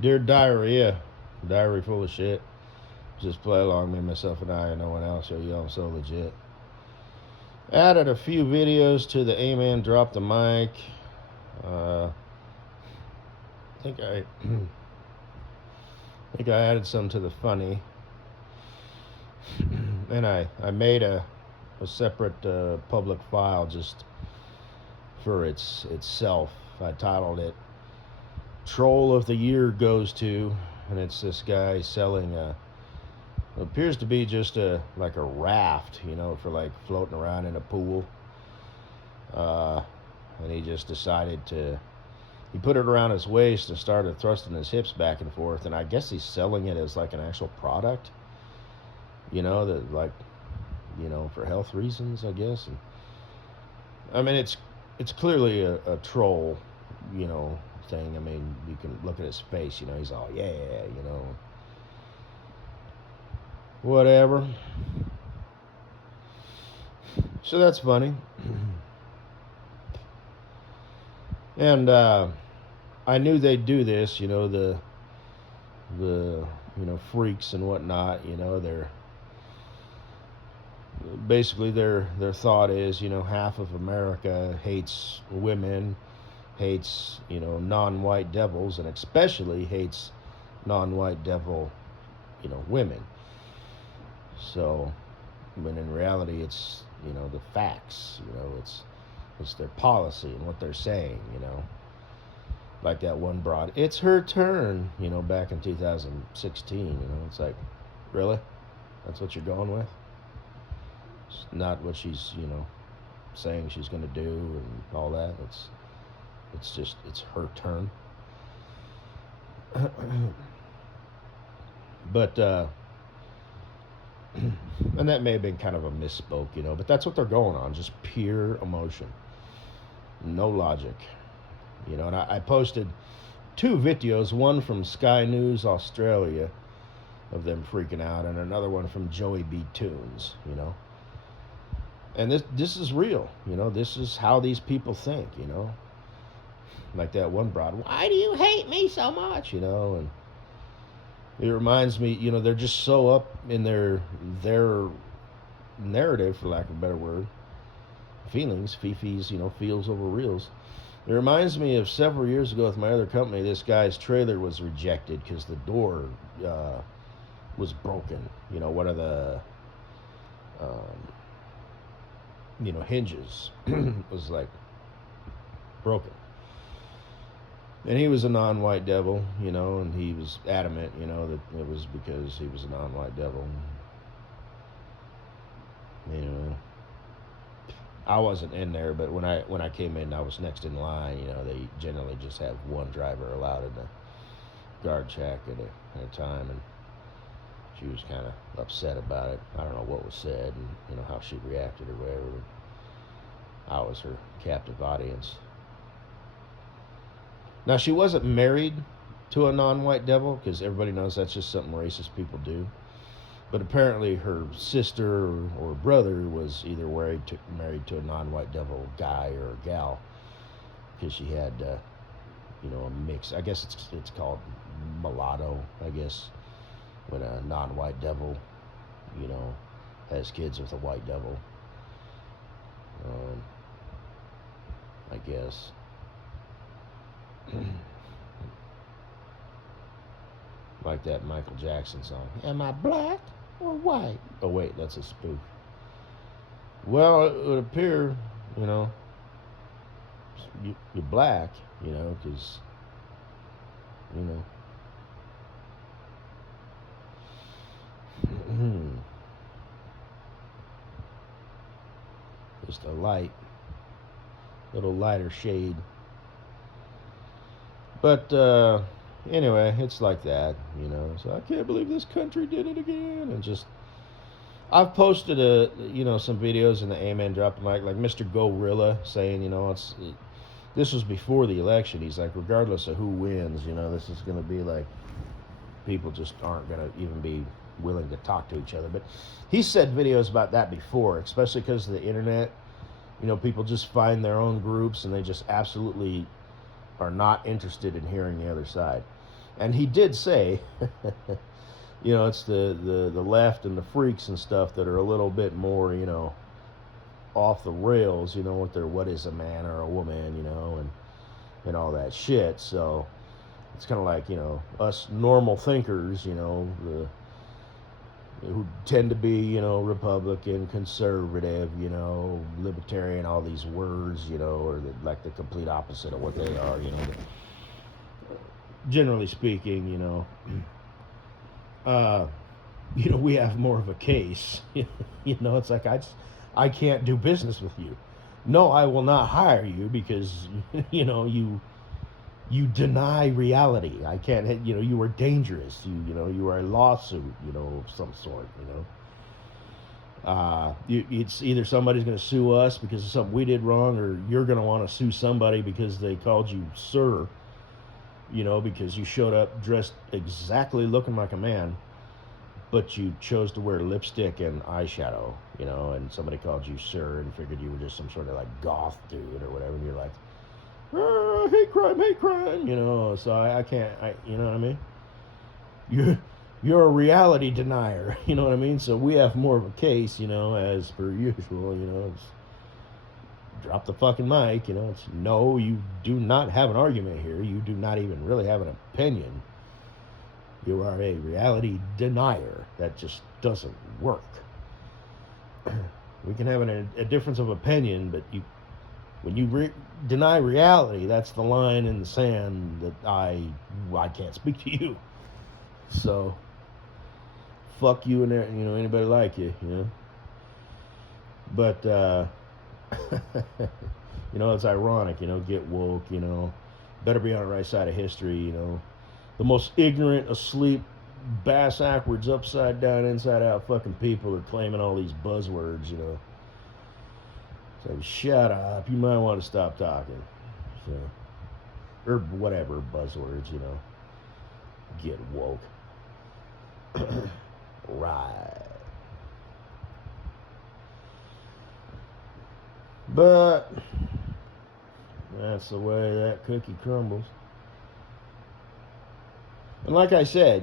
Dear Diarrhea, diary full of shit. Just play along, me, myself, and I, and no one else. Yo, I'm so legit. Added a few videos to the A-Man Drop the Mic. I think I, I think I added some to the funny, and I made a separate public file just for itself. I titled it "Troll of the Year Goes to," and it's this guy selling it appears to be just like a raft, for like floating around in a pool. Uh, and he just decided to. He put it around his waist and started thrusting his hips back and forth. And I guess he's selling it as like an actual product, that like, for health reasons, I guess. And I mean, it's clearly a troll, thing. I mean, you can look at his face. He's all whatever. So that's funny. And I knew they'd do this, the freaks and whatnot. They're basically their thought is, half of America hates women, hates non-white devils, and especially hates non-white devil women. So, when in reality, it's the facts. It's their policy and what they're saying. Like that one broad, it's her turn. Back in 2016. It's like, really, that's what you're going with? It's not what she's saying she's going to do and all that. It's just it's her turn. But and that may have been kind of a misspoke, but that's what they're going on, just pure emotion, no logic, and I posted two videos, one from Sky News Australia of them freaking out, and another one from Joey B. Tunes, and this is real, this is how these people think, like that one broad, why do you hate me so much, and it reminds me, they're just so up in their narrative, for lack of a better word, feelings, fifis, feels over reels. It reminds me of several years ago with my other company. This guy's trailer was rejected because the door was broken. One of the hinges was like broken. And he was a non-white devil, and he was adamant, that it was because he was a non-white devil. I wasn't in there, but when I came in, I was next in line. They generally just have one driver allowed in the guard shack at a time, and she was kind of upset about it. I don't know what was said and how she reacted or whatever. I was her captive audience. Now, she wasn't married to a non-white devil, because everybody knows that's just something racist people do. But apparently her sister or brother was either married to a non-white devil guy or a gal, because she had, a mix. I guess it's called mulatto, I guess, when a non-white devil, has kids with a white devil. I guess. Like that Michael Jackson song. Am I black or white? Oh wait, that's a spoof. Well, it would appear, you're black, because, just a little lighter shade. But anyway, it's like that, So I can't believe this country did it again, and just I've posted some videos in the A-Man Drop the Mic, like Mr. Gorilla saying, this was before the election. He's like, regardless of who wins, this is going to be like people just aren't going to even be willing to talk to each other. But he said videos about that before, especially because of the internet. People just find their own groups and they just absolutely are not interested in hearing the other side. And he did say, it's the left and the freaks and stuff that are a little bit more, off the rails, with their what is a man or a woman, and all that shit. So it's kind of like, us normal thinkers, who tend to be, Republican, conservative, libertarian, all these words, or like the complete opposite of what they are, generally speaking, we have more of a case. It's like I can't do business with you. No, I will not hire you because you deny reality. I can't. You are dangerous. You are a lawsuit. Of some sort. It's either somebody's going to sue us because of something we did wrong, or you're going to want to sue somebody because they called you sir. Because you showed up dressed exactly looking like a man, but you chose to wear lipstick and eyeshadow, and somebody called you sir and figured you were just some sort of like goth dude or whatever, and you're like, hate crime, so I can't, you know what I mean? You're a reality denier, you know what I mean? So we have more of a case, as per usual, it's drop the fucking mic, it's no, you do not have an argument here. You do not even really have an opinion. You are a reality denier. That just doesn't work. We can have a difference of opinion, but when you deny reality, that's the line in the sand that I can't speak to you. So, fuck you and anybody like you, But it's ironic, get woke, better be on the right side of history, the most ignorant, asleep, bass backwards, upside down, inside out fucking people are claiming all these buzzwords, So shut up, you might want to stop talking. So, or whatever buzzwords, get woke. Right. But that's the way that cookie crumbles. And like I said,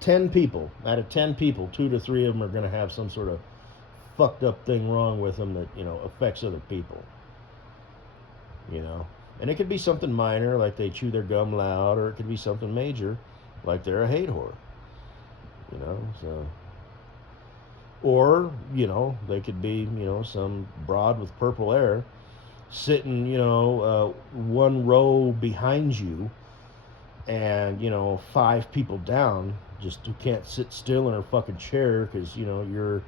10 people, out of 10 people, 2 to 3 of them are going to have some sort of fucked up thing wrong with them that, affects other people. And it could be something minor, like they chew their gum loud, or it could be something major, like they're a hate whore. So... Or, they could be, some broad with purple hair sitting, one row behind you and, 5 people down, just who can't sit still in her fucking chair because, you're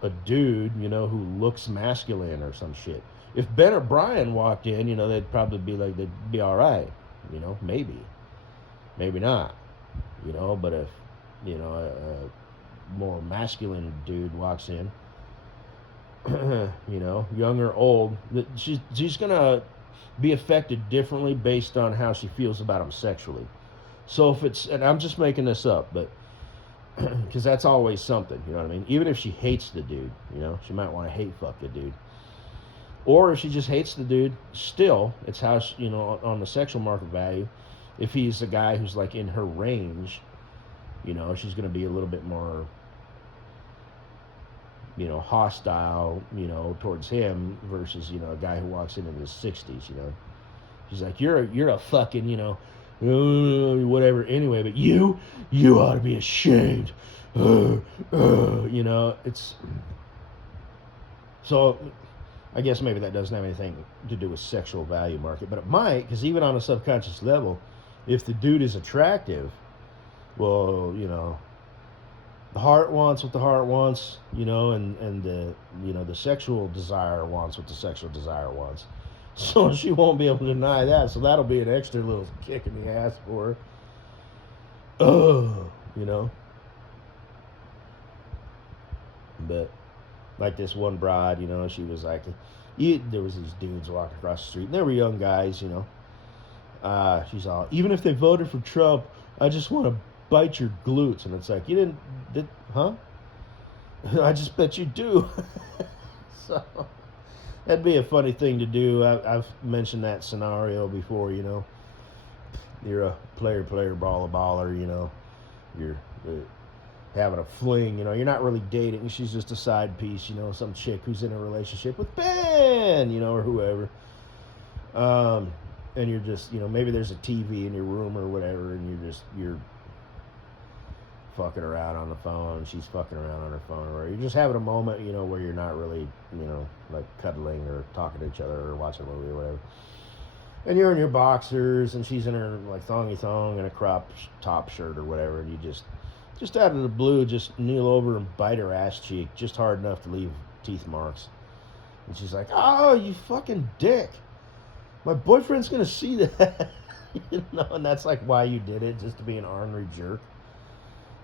a dude, who looks masculine or some shit. If Ben or Brian walked in, they'd probably be like, they'd be all right, maybe. Maybe not, but if, more masculine dude walks in, young or old, she's gonna be affected differently based on how she feels about him sexually. So if it's, and I'm just making this up, but because that's always something, you know what I mean? Even if she hates the dude, she might want to hate fuck the dude. Or if she just hates the dude, still, it's how she, on the sexual market value, if he's a guy who's like in her range, she's gonna be a little bit more, hostile, towards him versus, a guy who walks in his 60s, She's like, you're a fucking, whatever. Anyway, but you ought to be ashamed. It's... So, I guess maybe that doesn't have anything to do with sexual value market, but it might, because even on a subconscious level, if the dude is attractive, well, the heart wants what the heart wants, and the, the sexual desire wants what the sexual desire wants. So she won't be able to deny that. So that'll be an extra little kick in the ass for her. Oh, But like this one bride, she was like, there was these dudes walking across the street, and they were young guys, she's all, even if they voted for Trump, I just want to bite your glutes. And it's like, you did, huh? I just bet you do. So that'd be a funny thing to do. I've mentioned that scenario before, you're a player, baller, you know, you're having a fling, you know, you're not really dating, she's just a side piece, you know, some chick who's in a relationship with Ben, you know, or whoever. And you're just, you know, maybe there's a TV in your room or whatever, and you're fucking around on the phone, she's fucking around on her phone, or you're just having a moment, you know, where you're not really, you know, like cuddling or talking to each other or watching a movie or whatever. And you're in your boxers, and she's in her like thongy thong and a crop top shirt or whatever, and you just out of the blue, just kneel over and bite her ass cheek, just hard enough to leave teeth marks. And she's like, "Oh, you fucking dick! My boyfriend's gonna see that." You know, and that's like why you did it, just to be an ornery jerk.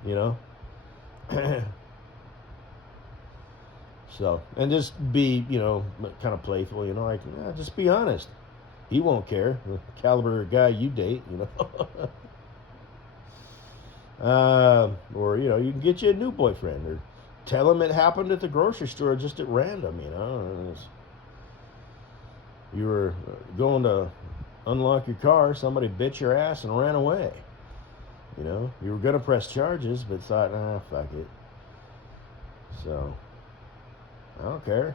You know. So, and just be, you know, kind of playful. You know, like, yeah, just be honest. He won't care. The caliber of guy you date, you know. Or, you know, you can get you a new boyfriend, or tell him it happened at the grocery store just at random, you know. You were going to unlock your car, somebody bit your ass and ran away. You know, you were going to press charges, but thought, nah, fuck it. So, I don't care.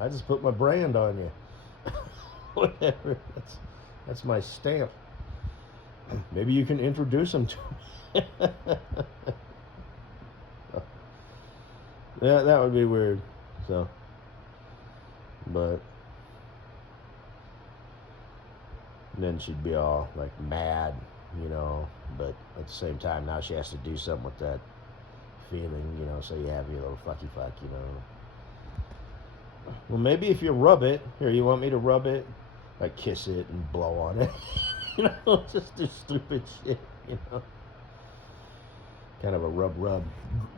I just put my brand on you. Whatever. That's my stamp. Maybe you can introduce him to me. Yeah, that would be weird. So, but then she'd be all like mad, you know. But at the same time, now she has to do something with that feeling, you know. So you have your little fucky fuck, you know. Well, maybe if you rub it, here, you want me to rub it? Like kiss it and blow on it. You know, just do stupid shit, you know. Kind of a rub,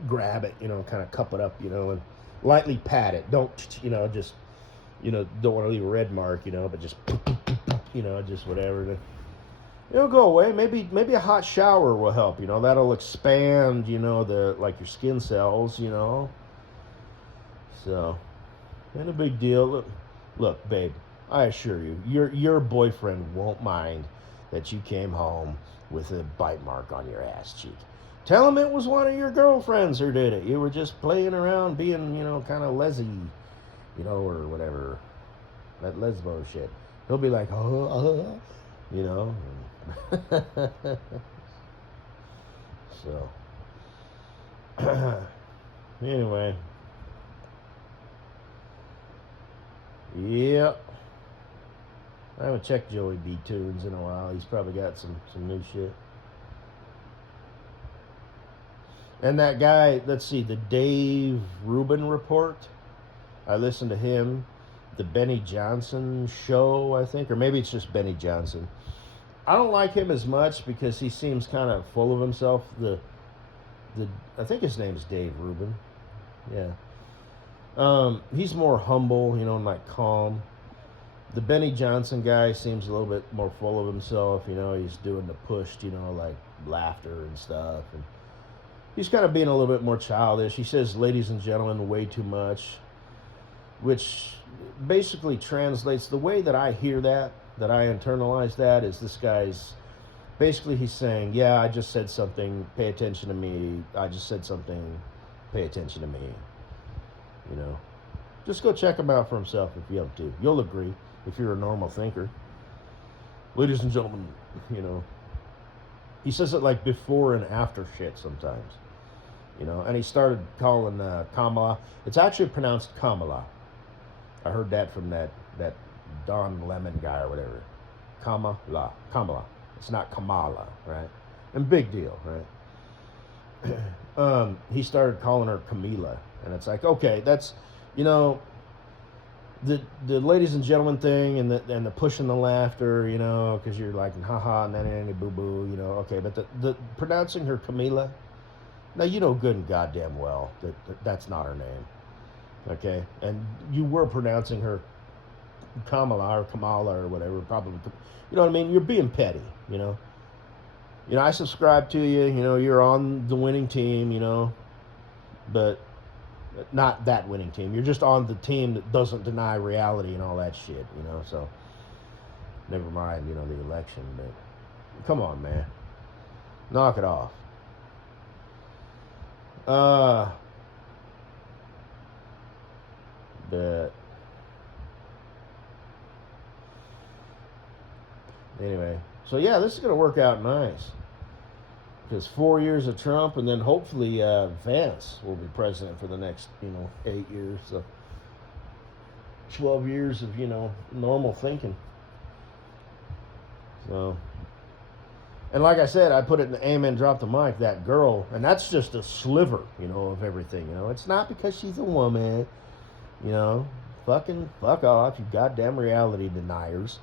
grab it, you know, kind of cup it up, you know, and lightly pat it. Don't, you know, just, you know, don't want to leave a red mark, you know, but just, you know, just whatever. It'll go away. Maybe a hot shower will help, you know. That'll expand, you know, like your skin cells, you know. So, not a big deal. Look, babe, I assure you, your boyfriend won't mind that you came home with a bite mark on your ass cheek. Tell him it was one of your girlfriends who did it. You were just playing around, being, you know, kind of lesy, you know, or whatever. That lesbo shit. He'll be like, you know. So, anyway. Yep. I haven't checked Joey B. Tunes in a while. He's probably got some new shit. And that guy, let's see, the Dave Rubin Report. I listened to him. The Benny Johnson Show, I think. Or maybe it's just Benny Johnson. I don't like him as much because he seems kind of full of himself. I think his name's Dave Rubin. Yeah. He's more humble, you know, and like calm. The Benny Johnson guy seems a little bit more full of himself, you know. He's doing the pushed, you know, like laughter and stuff. And he's kind of being a little bit more childish. He says, "Ladies and gentlemen," way too much, which basically translates, the way that I hear that I internalize that, is this guy's, basically he's saying, yeah, I just said something, pay attention to me. I just said something, pay attention to me. You know, just go check him out for himself if you have to. You'll agree if you're a normal thinker. Ladies and gentlemen, you know, he says it like before and after shit sometimes, you know. And he started calling Kamala. It's actually pronounced Kamala. I heard that from that Don Lemon guy or whatever. Kamala. It's not Kamala, right? And big deal, right? He started calling her Camila, and it's like, okay, that's, you know, the ladies and gentlemen thing, and the pushing the laughter, you know, because you're like, haha, nanny boo boo, you know, okay, but the pronouncing her Camila, now you know good and goddamn well that that's not her name, okay, and you were pronouncing her Kamala or whatever, probably, you know what I mean? You're being petty, you know. You know, I subscribe to you, you know, you're on the winning team, you know, but not that winning team. You're just on the team that doesn't deny reality and all that shit, you know, so Never mind, you know, the election, but come on, man. Knock it off. But anyway, so yeah, this is going to work out nice. Because 4 years of Trump, and then hopefully Vance will be president for the next, 8 years. So 12 years of, normal thinking. So, and like I said, I put it in the Amen Drop the Mic, that girl, and that's just a sliver, of everything. It's not because she's a woman, fucking fuck off, you goddamn reality deniers.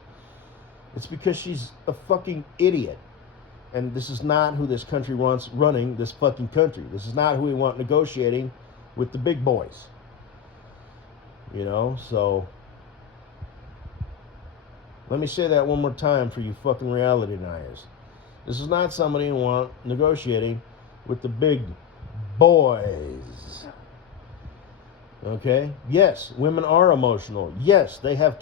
It's because she's a fucking idiot. And this is not who this country wants running this fucking country. This is not who we want negotiating with the big boys. So let me say that one more time for you fucking reality deniers. This is not somebody who wants negotiating with the big boys. Okay? Yes, women are emotional. Yes, they have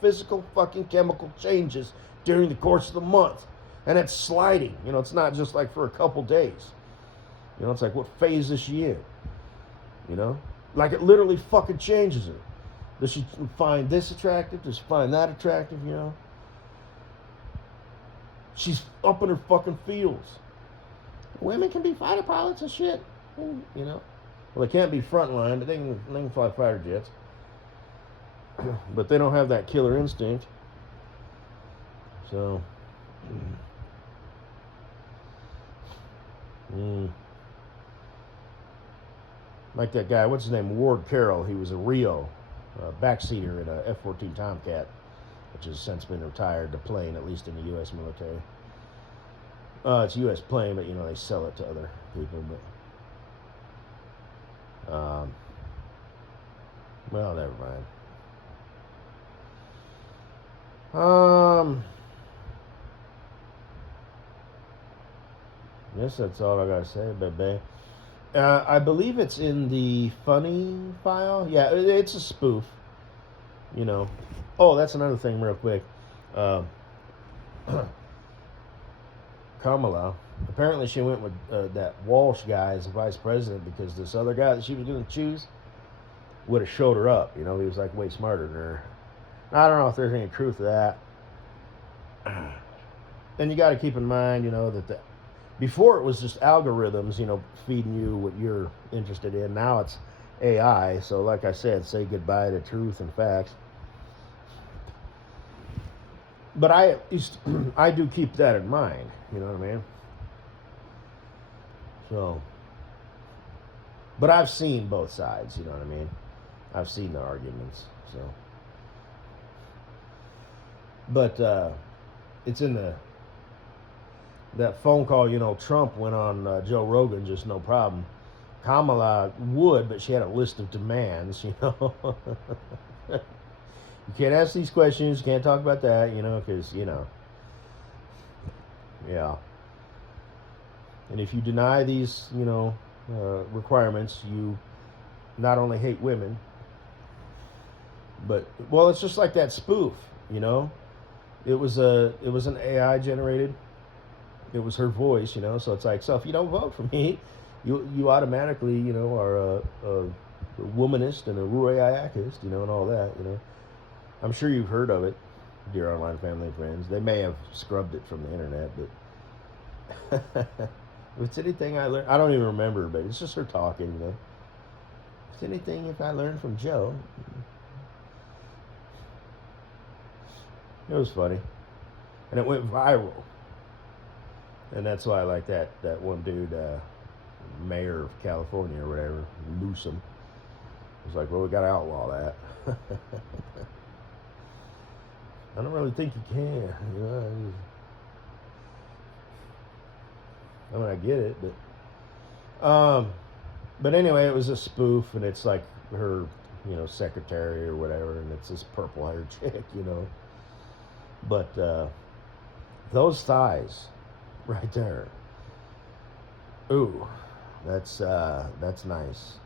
physical fucking chemical changes during the course of the month. And it's sliding. It's not just like for a couple days. It's like, what phase is she in? Like it literally fucking changes her. Does she find this attractive? Does she find that attractive? She's up in her fucking feels. Women can be fighter pilots and shit. Well, they can't be frontline, but they can fly fighter jets. But they don't have that killer instinct. So... Like that guy, what's his name? Ward Carroll. He was a Rio backseater in a F-14 Tomcat, which has since been retired, the plane, at least in the U.S. military. It's a U.S. plane, but they sell it to other people. But well, never mind. Guess that's all I gotta say, baby. I believe it's in the funny file. Yeah, it's a spoof. Oh, that's another thing, real quick. Kamala. Apparently, she went with that Walsh guy as the vice president because this other guy that she was going to choose would have showed her up. He was like way smarter than her. I don't know if there's any truth to that. And you got to keep in mind, that before it was just algorithms, feeding you what you're interested in. Now it's AI. So, like I said, say goodbye to truth and facts. But I do keep that in mind. You know what I mean? So, but I've seen both sides. You know what I mean? I've seen the arguments. So, but it's in that phone call. Trump went on Joe Rogan, just no problem. Kamala would, but she had a list of demands. You can't ask these questions. You can't talk about that, because, yeah. And if you deny these, requirements, you not only hate women, but, well, it's just like that spoof, It was an AI generated. It was her voice, So it's like, so if you don't vote for me, you automatically, are a womanist and a Royakist, and all that, I'm sure you've heard of it, dear online family and friends. They may have scrubbed it from the internet, but if it's anything I learned, I don't even remember, but it's just her talking, If it's anything if I learned from Joe, it was funny. And it went viral. And that's why I like that one dude, mayor of California or whatever, Newsom. It's like, well, we got to outlaw that. I don't really think you can. I get it, but anyway, it was a spoof, and it's like her, secretary or whatever, and it's this purple-haired chick, But those thighs, right there. Ooh, that's nice.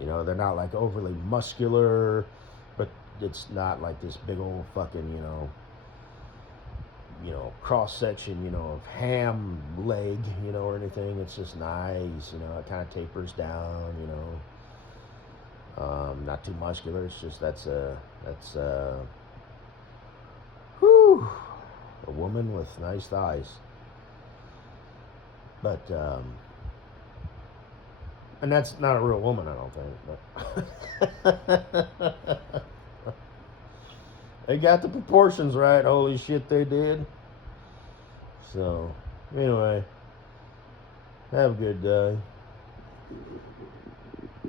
They're not like overly muscular, but it's not like this big old fucking, cross section, of ham leg, or anything. It's just nice, it kind of tapers down, not too muscular. It's just that's whew, a woman with nice thighs. But and that's not a real woman, I don't think. But they got the proportions right. Holy shit, they did. So, anyway, have a good day.